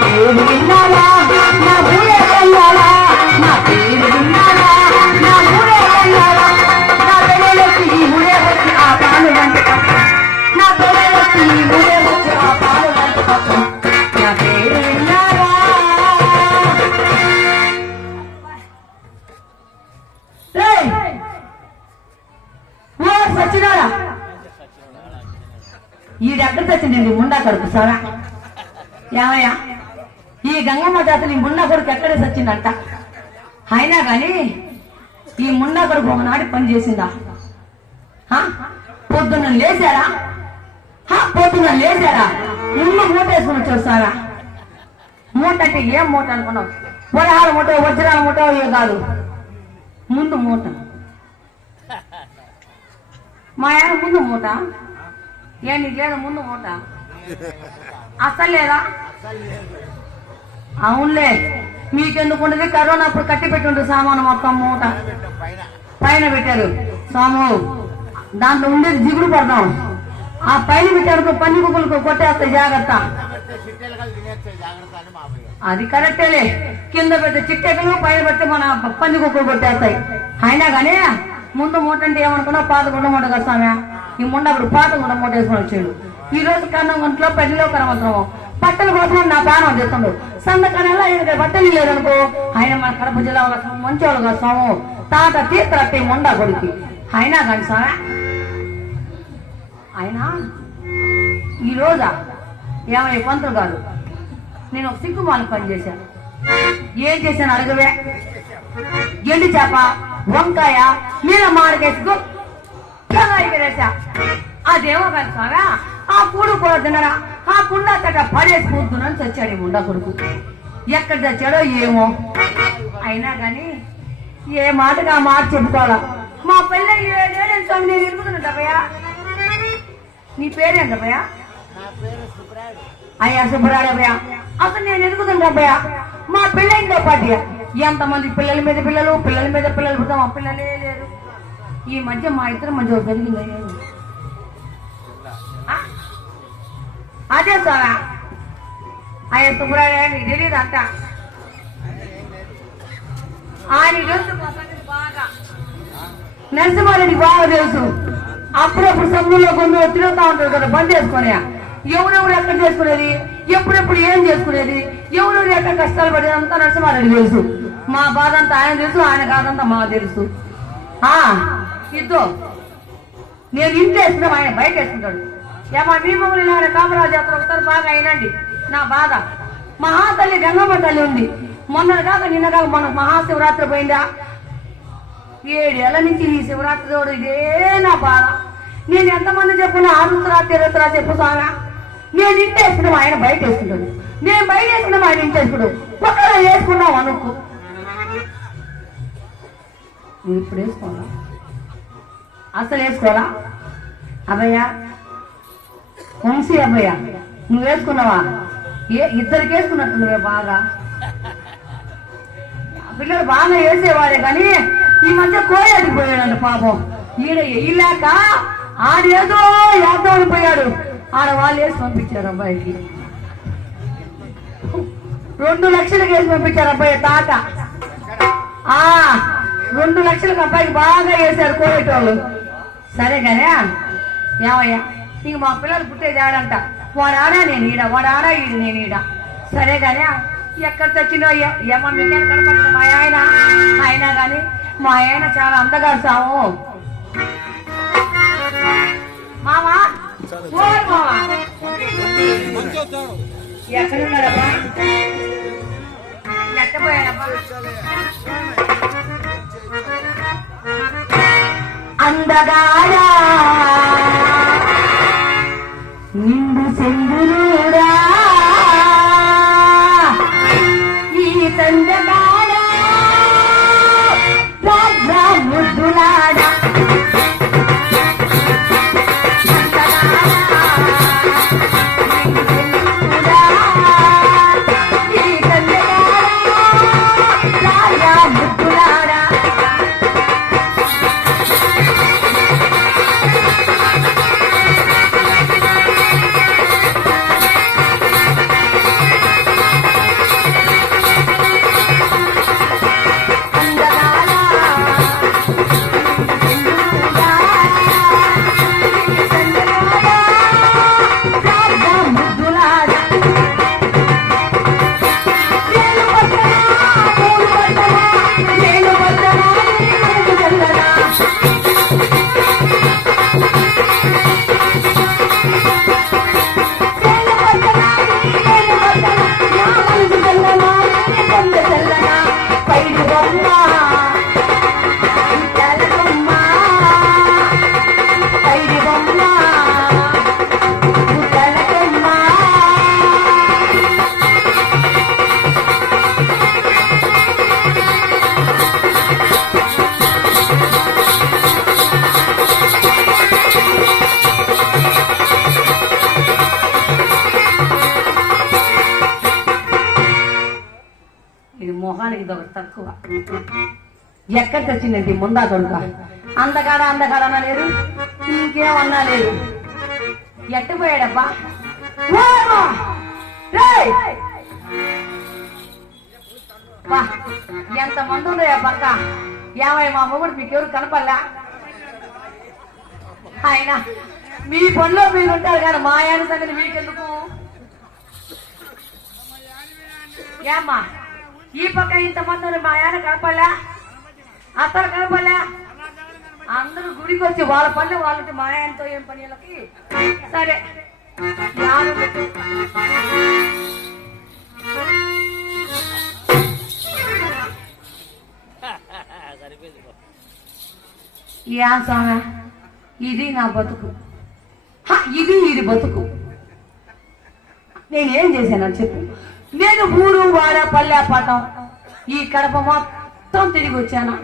పేరు విన్నారా నా ఊరే వెళ్ళారా నా పేరు విన్నారా నా ఊరే వెళ్ళారా నా పెళ్ళొచ్చి ఈ ఊరే వచ్చి ఆ పాలు వంటి పక్కన నా పెళ్ళొచ్చి ఈ ఊరే వచ్చి ఆ పాలు వంటి పక్కన నా పేరు విన్నారా. సచ్చినారా ఈడెక్కడ తెచ్చిందండి ముండా కొడుకు సరా ఏమయ్యా ఈ గంగమ్మ జాతర ఈ ముండా కొడుకు ఎక్కడే సచ్చిందంట. అయినా కానీ ఈ ముండా కొడుకు ఒకనాడు పని చేసిందా? పొద్దున్న లేచారా ముందు మూట వేసుకుని వచ్చారు సారా. మూట అంటే ఏం మూట అనుకున్నావు? వరహాల మూట వజ్రాల మూట ఏ కాదు, ముందు మూట. మా ఆయన ముందు మూట ఏ నీకు లేదా ముందు మూట అసలు లేదా? అవునులే మీకెందుకు ఉండదు, కరోనా అప్పుడు కట్టి పెట్టుండ్రు సామాను మొత్తం మూట పైన పెట్టారు. సాము దాంట్లో ఉండేది జిగురు పడదాం, ఆ పైన పెట్టారు పన్ని కుక్కలకు కొట్టేస్తాయి జాగ్రత్త. అది కరెక్టేలే, కింద పెడితే చిట్టెకలు పైన పెడితే మన పంది కుక్కలు కొట్టేస్తాయి. అయినా కానీ ముందు మూట అంటే ఏమనుకున్నా పాత గుండ మూట కస్తామే. ఈ ముండ అప్పుడు పాత గుండ మూట వేసుకొని వచ్చాడు. ఈ రోజు కన్నం గుంటలో పెళ్లిలో కరమంత్రము బట్టలు కోసం నా ప్రాణం చేస్తుండు. సందకనెలా ఆయన బట్టలు లేదనుకో ఆయన మన కడప జిల్లా మంచోళ్ళు కస్తాము తాత తీర్థరట్టే ముండ కొడుకు. అయినా కానీ సామె అయినా ఈ రోజా ఏమయ్య పంతులు కాదు, నేను ఒక సిగ్గుమాల పని చేశాను. ఏం చేశాను అడగవే? ఎండి చేప వంకాయ మీద మాడకేసుకు ఎగరేసా. అదేమో కాదు సారా, ఆ కూడు కూడా తినరా, ఆ కుండ తట పడేసి కూర్చున్నాను చచ్చాడు ఈ ముండా కొడుకు. ఎక్కడ చచ్చాడో ఏమో. అయినా కానీ ఏ మాటగా ఆ మాట చెప్పుకోవాలా. మా పిల్ల స్వామి నేను ఎరుగుతున్నట్టయ్యా. నీ పేరేంటయ్యా? అయ్యా సుబ్బరాడయ్యా. అసలు నేను ఎరుగుతుంటయ్యా. మా పిల్లలతో పాటు ఎంతమంది పిల్లల మీద పిల్లలు పుడతాం, ఆ పిల్లలే లేరు. ఈ మధ్య మా ఇద్దరు మధ్య జరిగింది అదే సారా. అయ్యా సుబ్బరాడయ్య నీకు తెలియదు అంట. ఆయన తెలుసు బాగా, నరసింహారెడ్డి బాగా తెలుసు. అప్పుడప్పుడు సమ్ముల్లో కొన్ని తిరుగుతా ఉంటారు కదా బంద్ చేసుకునే. ఎవరెవరు ఎక్కడ చేసుకునేది, ఎప్పుడెప్పుడు ఏం చేసుకునేది, ఎవరెవరు ఎక్కడ కష్టాలు పడేది అంతా నరసింహారెడ్డి తెలుసు. మా బాధ అంతా ఆయన తెలుసు, ఆయన కాదంతా మాకు తెలుసు. ఇద్దో నేను ఇంట్లో వేసుకున్నాం, ఆయన బయట వేసుకుంటాడు. ఏమా మీ మమ్మల్ని ఆయన కామరాజు జాతర ఒకసారి బాగా అయినండి. నా బాధ మహాతల్లి గంగమ్మ తల్లి ఉంది. మొన్న కాక నిన్న కాక మన మహాశివరాత్రి పోయిందా? 7 ఏళ్ల నుంచి ఈ శివరాత్రి తోడు ఇదే నా బాధ. నేను ఎంతమంది చెప్పున్నా అరుతురా చెప్పు సాగా. నేను ఇంటి వేసుకున్నాం, ఆయన బయట వేసుకుంటాడు. నేను బయట వేసుకున్నాం, ఆయన ఇంటి వేసుకుంటాడు. పక్కన వేసుకున్నాం అనుకో. నువ్వు ఇప్పుడు వేసుకోవాలా? అసలు వేసుకోవాలా? అబ్బయ్యా వంశీ అబ్బయ్యా నువ్వు వేసుకున్నావా? ఇద్దరికి వేసుకున్నట్టు నువ్వే బాగా. పిల్లలు బాగా వేసేవాడే కానీ ఈ మధ్య కోయాడికి పోయాడంట పాపం. ఈడ వేయలేక ఆడేదో యాదవ్ పోయాడు. ఆడ వాళ్ళు వేసి పంపించారు అబ్బాయికి. 2 లక్షలకు వేసి పంపించారు అబ్బాయి తాత. 2 లక్షలకు అబ్బాయికి బాగా వేశారు కోయేటోళ్ళు. సరే గానే ఏమయ్యా ఇంక మా పిల్లలు పుట్టేది ఆడంట. వాడు ఆడా నేను ఈడ, వాడు ఆడా ఈడు నేను ఈడ. సరే గానే ఎక్కడ తెచ్చినో ఏమో మీకు కనపడుతుంది మా ఆయన. అయినా కానీ మా ఆయన చాలా అందగా సాము. మామా మామా ఎక్కడున్నాడబ్బా? ఎట్టపోయాడబ్బా? అందగాడా నిండు సెందురుడా ఈ తండగాడా రాజా ముద్దులాడా ఇంకొక తక్కువ. ఎక్కడ తెచ్చిందండి ముందా కొడుక? అందగాడ అన్నా లేదు, ఇంకేమన్నా లేదు. ఎట్టుపోయాడబ్బా? ఎంత మంది ఉన్నాయా పక్క? ఏమయ్య మా మొగుడు మీకెవరు కనపల్లా? ఆయన మీ పనిలో మీరు ఉంటారు కానీ మా ఆయన సంగతి మీకెందుకు? ఏమ్మా ఈ పక్క ఇంతమంది మా ఆయన కనపల్లా, అతను కనపల్లా? అందరూ గుడికి వచ్చి వాళ్ళ పనులు వాళ్ళకి మా ఆయనతో ఏం పని వీళ్ళకి? సరే స్వామి, ఇది నా బతుకు, ఇది బతుకు. నేనేం చేశానని చెప్పు. నేను ఊరు వాడ పల్లె పట్టం ఈ కడప మొత్తం తిరిగి వచ్చాను.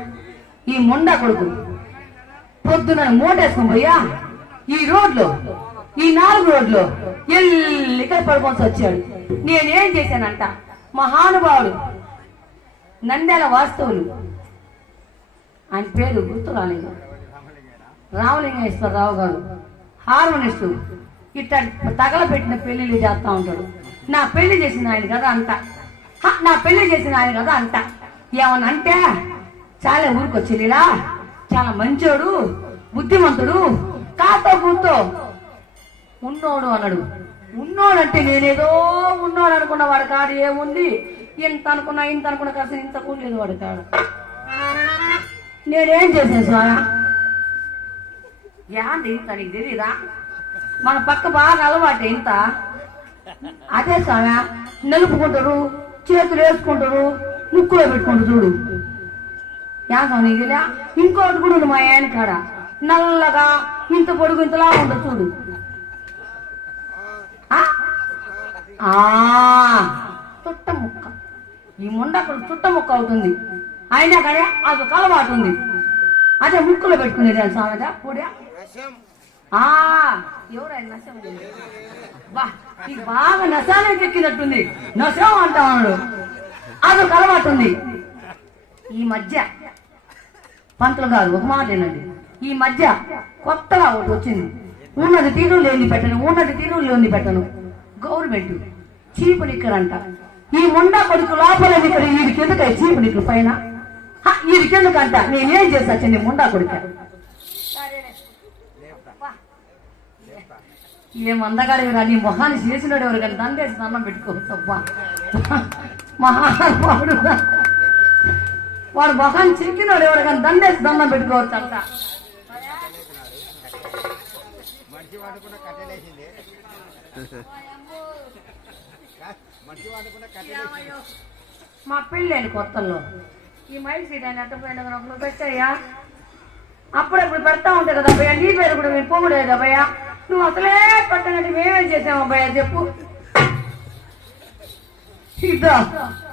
ఈ ముండా కొడుకు పొద్దున మోటేసుకుని పోయా ఈ రోడ్లో, ఈ 4 రోడ్లో ఎల్లికై పడుకోవాల్సి వచ్చాడు. నేనేం చేశానంట, మహానుభావుడు నంద్యాల వాస్తవులు, ఆయన పేరు గుర్తు రాలేదు, రామలింగేశ్వరరావు గారు హార్మోనిస్టు, ఇట్లా తగలబెట్టిన పెళ్లిళ్ళు చేస్తా ఉంటాడు. నా పెళ్లి చేసిన ఆయన కదా అంట, నా పెళ్లి చేసిన ఆయన కదా అంట. ఏమన్నా అంటే చాలా ఊరికొచ్చేదిలా, చాలా మంచోడు, బుద్ధిమంతుడు, కాతో కూతో ఉన్నోడు అన్నాడు. ఉన్నోడంటే నేనేదో ఉన్నోడు అనుకున్న వాడు కాడు. ఏముంది, ఇంత అనుకున్నా కాస్త ఇంత కూడలేదు వాడు కాడు. నేనేం చేశాను స్వామి? యాంది ఇంత నీకు తెలీదా? మన పక్క బాగా అలవాటు ఇంత. అదే స్వామి, నలుపుకుంటారు, చేతులు వేసుకుంటారు, ముక్కులో పెట్టుకుంటారు చూడు. యా స్వామి తెలియా? ఇంకోటి కూడా ఉంది మా ఆయన కాడ, నల్లగా ఇంత పొడుగు ఇంతలా ఉంటుంది చూడు. చుట్ట ముక్క, ఈ ముండకు చుట్ట ముక్క అవుతుంది. అయినా కానీ అదొక అలవాటు ఉంది. అదే ముక్కులో పెట్టుకునేది స్వామి పూడా. ఎవరైనా నశం బా, నీకు బాగా నశానే చెక్కినట్టుంది. నశం అంటాడు, అదొక అలవాటు ఉంది. ఈ మధ్య పంతులు గారు ఒక మాట ఏనండి, ఈ మధ్య కొత్తగా ఒకటి వచ్చింది. ఉన్నది తీరు లేని పెట్టను గవర్నమెంట్ చీపు నిక్కరంట. ఈ ముండా కొడుకు లోపల నిక్కరు, వీడికి ఎందుకు చీపు నిక్కరు పైన? వీడికి ఎందుకంట? నేనేం చేస్తా చెంది ముండా కొడుక? ఏం అందగాడు నీ మొహాన్ని చేసినాడు ఎవరు కానీ దండేసి దండం పెట్టుకోవచ్చు. అబ్బా మహానుభావుడు, వాడు మొహాన్ని చెక్కినాడు ఎవరు కానీ దండేసి దండం పెట్టుకోవచ్చు అంట. మా పెళ్ళి కొత్తల్లో ఈ మైల్ సీట్ ఆయన అట్టపోయిన ఒకరు పెట్టాయా, అప్పుడప్పుడు పెడతా ఉంటాయి కదా అబ్బాయ. నీ పేరు కూడా మేము పోగలేదు అబ్బాయ. నువ్వు అసలే పట్టనట్టు మేమేం చేసాము అబ్బాయ చెప్పు. ఇద్దో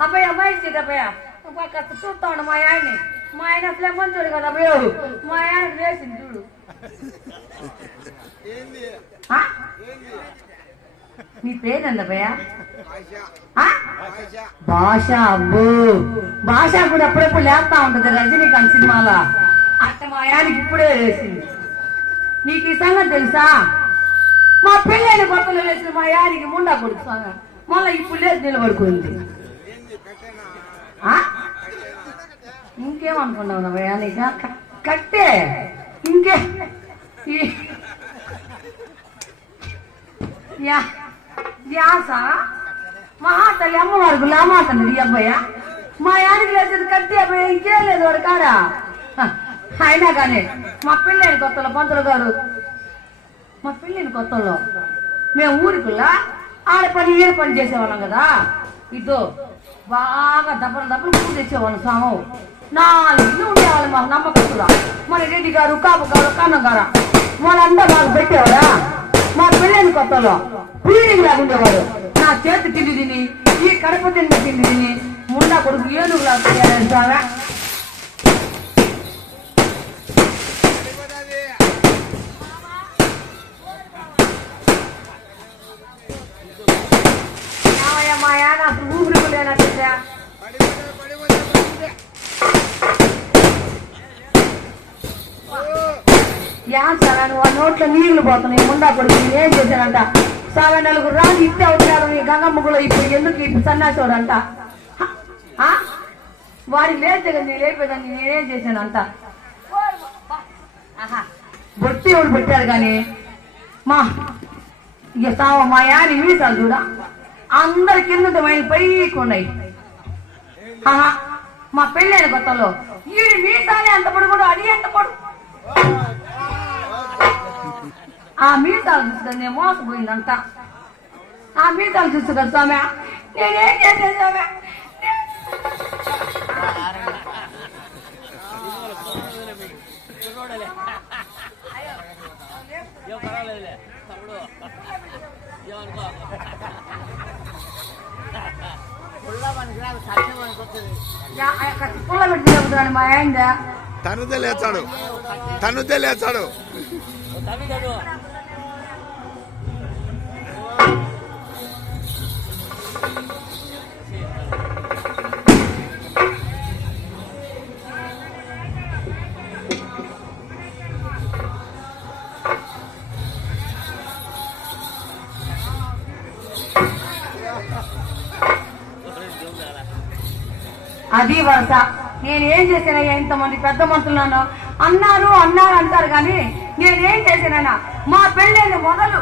అబ్బాయి మైల్ సీట్ అబ్బాయ కాస్త చూస్తా ఉండు మా ఆయన్ని. మా ఆయన అసలే మంచోడు కదా అబ్బాయి, మా ఆయనకు వేసింది చూడు. నీ పేరేంది అబ్బాయ? భాష. అబ్బో భాష కూడా అప్పుడప్పుడు లేస్తా ఉంటది రజనీకాంత్ సినిమాలో. అట్ట మా ఆయనకి ఇప్పుడే వేసింది. నీకు ఈ సంగతి తెలుసా? మా పెళ్ళైన కొత్తలో వేసిన మా ఆయనకి ముండా కొడుకు మళ్ళీ ఇప్పుడు లేదు నిలబడుకుంది. ఇంకేమనుకున్నావు నా భయ? నీకు కట్టే ఇంకే వ్యాస మహాతల్లి అమ్మవారికి లామాతండి ఈ అబ్బాయ. మా యానికి లేచేది కట్టి అబ్బాయి, ఇంకేం లేదు వాడు కాడా. అయినా కానీ మా పెళ్ళైన కొత్తలో పంతులు గారు, మా పెళ్ళైన కొత్తలో మేము ఊరికుల్లా ఆడ పని ఏ పని చేసేవాళ్ళం కదా. ఇదో బాగా దప్పలు పూజ తెచ్చేవాళ్ళం. స్వామి 4 ఇల్లు ఉండేవాళ్ళు మాకు నమ్మకస్తులా. మన రెడ్డి గారు, కాపు గారు, కన్న గారు వాళ్ళంతా మాకు పెట్టేవారా. మా పెళ్ళైన కొత్తలో పీడింగ్ లాగా ఉండేవాడు. నా చేతి తిండి తిని, ఈ కడప తిండి తిని ముండా కొడుకు ఏనుగు లాగా స్వామి. మా ఆయన అసలు ఊపిరి లేనట్టు ఏం సార్ నువ్వు నోట్లో నీళ్లు పోతున్నాయి ముండా కొడుకు ఏం చేశానంట సార్ నలుగురు రాజు ఇస్తే అవుతున్నారు ఈ గంగమ్మగులో ఇప్పుడు ఎందుకు ఇప్పుడు సన్నాసోడంట వాడికి లేస్తే కదా నేను లేపేదాన్ని నేనేం చేశానంట బొట్టి ఎవరు పెట్టారు కానీ మా ఇక సావ మా యాని వీసాలు చూడ అందరి కింద పైకి ఉన్నాయి మా పెళ్ళైన కొత్తలో ఈడి మీసాలే అంత పొడు కూడా అది ఎంత పొడు ఆ మీసాలు చూసుకొని నేను మోసపోయిందంట ఆ మీసాలు చూసుకొని స్వామి నేనేం చేసేది స్వామి పుల్ల పెట్టి చెబుతున్నాడు మా ఆయన తనుదే లేచాడు తనుదే లేచాడు అది వరుస నేనేం చేశానయ్యా ఇంతమంది పెద్ద మనుషులను అన్నారు అంటారు కానీ నేనేం చేశానన్నా మా పెళ్ళైన మొదలు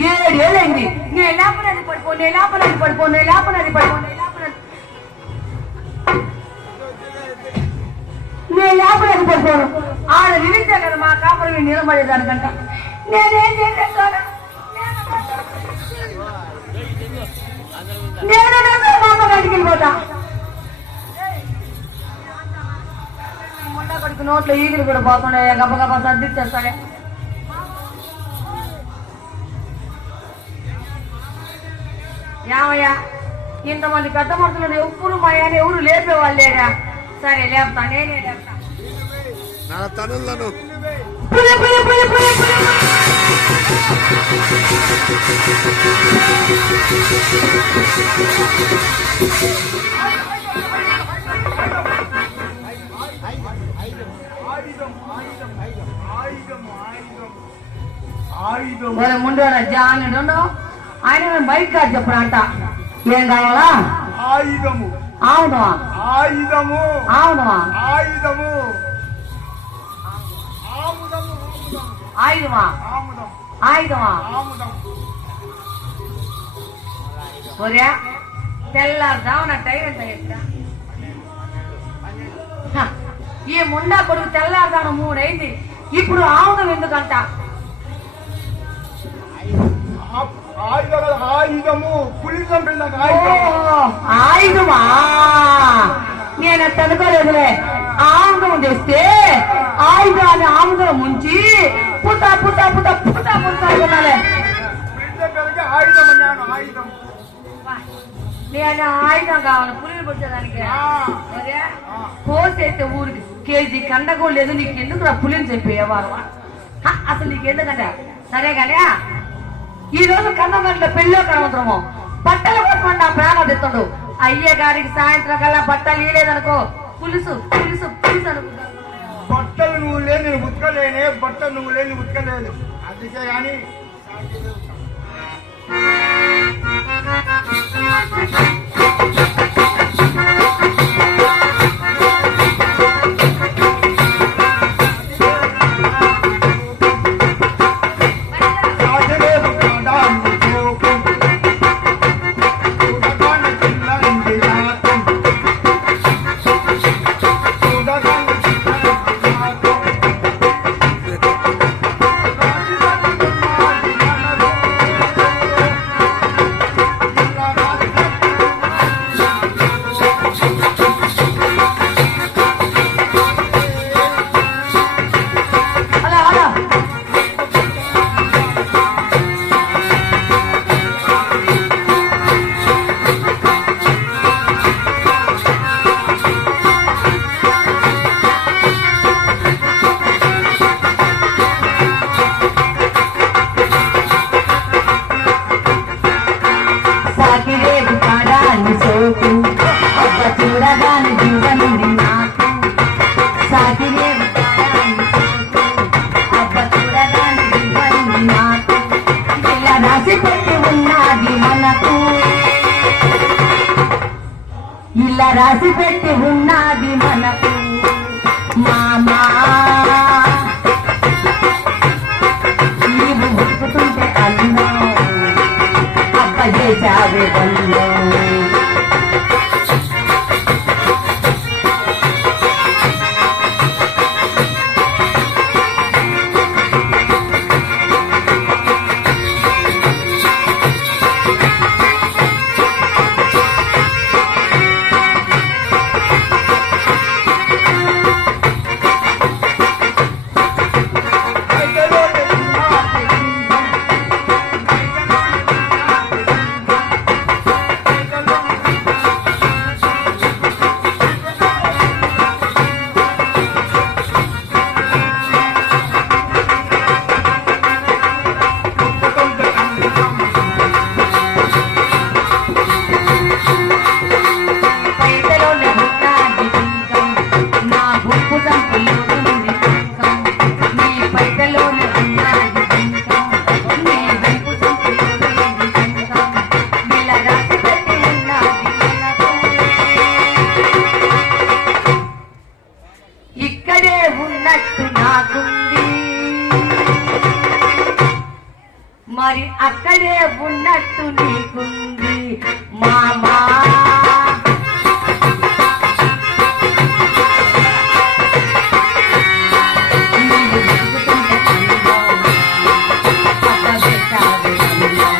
7 ఏళ్ళైంది నేను లేపనది పడిపో నేను లేపనది పడిపో నేను లేపనది పడిపో నేను లేపనది పడిపోను ఆడ నిలిచే కదా మా కాపురం నిలబడేదానికంట నేనేం చేసేస్తాను నేను మా అమ్మ గంటికి వెళ్ళిపోతా కొడుకు నోట్లో ఈగిలు కూడా పోతుండే గబ్బ గబ్బ సర్దిచ్చేస్తాడే ఏమయ్యా ఇంతమంది పెద్ద మనుషులను ఎప్పుడు మా ఆయన ఎవరు లేపేవాళ్ళు లేరా సరే లేపుతా నేనే లేపుతా నా తనులను ముందు జానుడు ఆయన బైక్ కాదు చెప్పడు అంట ఏం కావాలా ఆయుధము అవును ఆయుధము అవును ఆయుధము ఆయుధమా ఆయుధమా ఒరే తెల్లారుదామన టైం ఎంత ఈ ముండా కొడుకు తెల్లారుదాను 3 అయింది ఇప్పుడు ఆముదం ఎందుకంట ఆయుధము పులిసం ఆయుధమా నేను తనుకోలేదులే ఆముదం తెస్తే ఆయుధాన్ని ఆముదం ముంచి పుట్ట పుట్ట పుట్ట పుట్ట పుట్టాలే నేను ఆయుధం కావాలి పులిని పుట్టడానికి పోసేస్తే ఊరికి కేజీ కండగో లేదు నీకు ఎందుకు పులిని చెప్పేవారు అసలు నీకు ఎందుకంటే సరే కానీ ఈ రోజు కన్నగంటల పెళ్ళో కనవసరము బట్టలు కొట్టుకోండి నా ప్రాణం తెస్తాడు అయ్యే గారికి సాయంత్రం కల్లా బట్టలు ఇయలేదనుకో పులుసు పులుసు పులుసు అనుకుంటా బట్టలు నువ్వు లేని నేను ఉతకలేనే బట్టలు నువ్వు లేని ఉతకలేదు అందుకే కానీ ఉన్నది మనకు, ఇలా రాసి పెట్టి ఉన్నది మనకు. మామా నీవు బతుకుతుంటే అందం, అప్పజేసావే బంధం. ఇక్కడే ఉన్నట్టు నాకుంది, మరి అక్కడే ఉన్నట్టు నీకుంది. మామా నీవు బతుకుతుంటే అందం, అప్పజేసావే బంధం.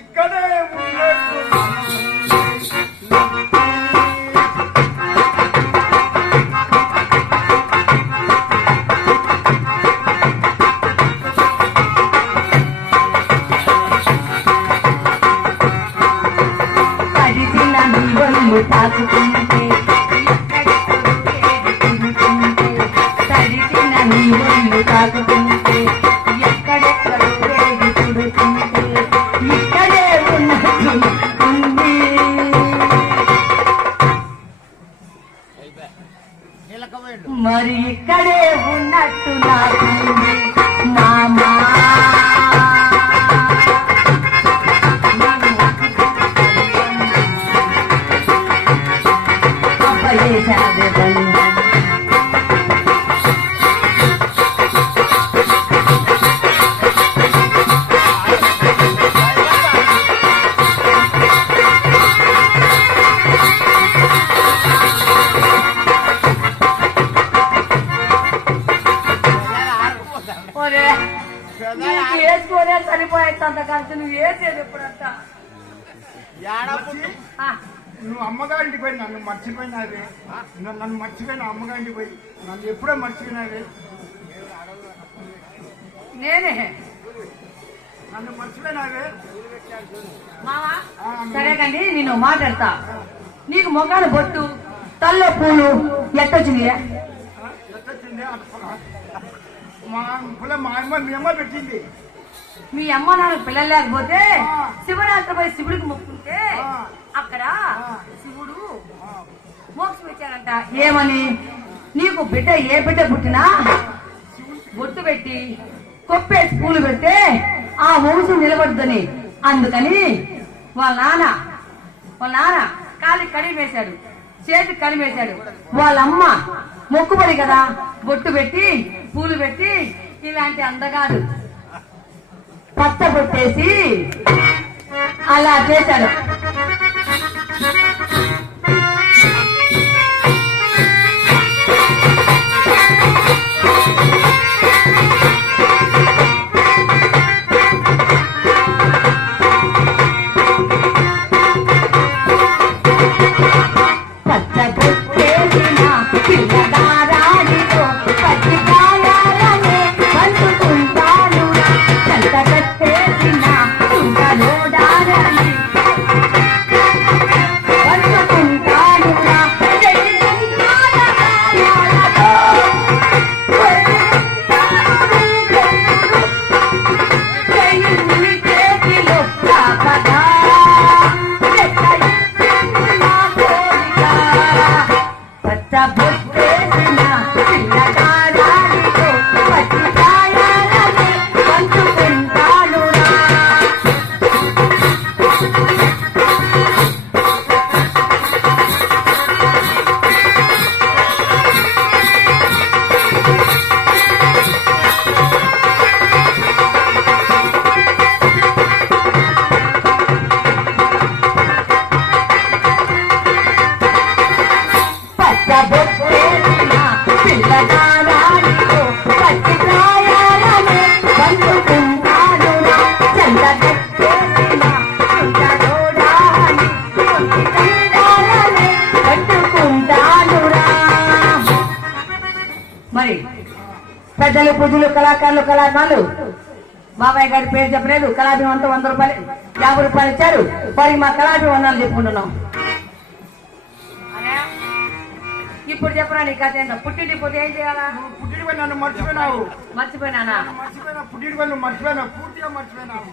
ఇక్కడే ఉన్నట్టు తడిసిన నీ ఒళ్ళు తాకుతుంటే, తడిసిన నీ ఒళ్ళు తాకుతుంటే, ఎక్కడెక్కడో వేడి పుడుతుంటే, ఇక్కడే ఉన్నట్టు ఉంది. మరి ఇక్కడే ఉన్నట్టు నాకుంది. మామా అప్పజేసావే బంధం. ఒరే, నీకు వేసుకోనే చనిపోయేది అంత ఖర్చు, నువ్వు వేసేది ఎప్పుడంతా. ఆ, నువ్వు అమ్మగారింటికి పోయి నన్ను మర్చిపోయినావే, నన్ను మర్చిపోయిన అమ్మగారింటికి పోయి నన్ను ఎప్పుడో మర్చిపోయినావే, నేనే నన్ను మర్చిపోయినావే. మావా సరే కానీ నేను మాట్లాడతా. నీకు మొగాలు బొట్టు తల్లో పూలు ఎట్టొచ్చింది? ఎట్టొచ్చింది? మా అమ్మ మీ అమ్మ పెట్టింది. మీ అమ్మ నాన్న పిల్లలు లేకపోతే శివరాత్రిపై శివుడికి మొక్కుంటే అక్కడ శివుడు మోక్షం ఇచ్చాడంట. ఏమని? నీకు బిడ్డ ఏ బిడ్డ పుట్టినా బొట్టు పెట్టి కొప్పేసి పూలు పెడితే ఆ వంశం నిలబడుద్దని. అందుకని వాళ్ళ నాన్న కాలికి కడిమేశాడు, చేతికి కడిమేశాడు. వాళ్ళమ్మ మొక్కుబడి కదా బొట్టు పెట్టి పూలు పెట్టి ఇలాంటి అందగాడు పచ్చ బొట్టేసి అలా చేశాడు. పచ్చ బొట్టేసి పిల్లగారాడితో పచ్చి ప్రాయాలనే పంచుకుంటానురా చెంత కట్టేసిన చుంటలోడాలని పంచుకుంటానురా చేతిలో కాపగా పచ్చబొట్టేసిన పిల్లగారాడితో పచ్చి ప్రాయాలనే పంచుకుంటానురా పచ్చబొట్టేసిన పిల్లగారాడితో పచ్చి ప్రాయాలనే పంచుకుంటానురా చెంత కట్టేసిన చుంటలోడాలని పంచుకుంటాలనే పట్టుకుంటానురా. మరి పెద్దలు పూజలు కళాకారులు కళాకారులు బాబాయ్ గారి పేరు చెప్పలేదు. కళాభివంతం 100 రూపాయలు 50 రూపాయలు ఇచ్చారు. వారికి మా కళాభివందనాలు చెప్పుకుంటున్నాం. ఇప్పుడు చెప్పరా నీ కథ ఏంటో. పుట్టింటి పోతే ఏం చేయాలా? నువ్వు పుట్టిడిపోయి నన్ను మర్చిపోయినావు. మర్చిపోయినానా? మర్చిపోయినా పుట్టిడిపోయి నువ్వు మర్చిపోయినావు, పూర్తిగా మర్చిపోయినావు.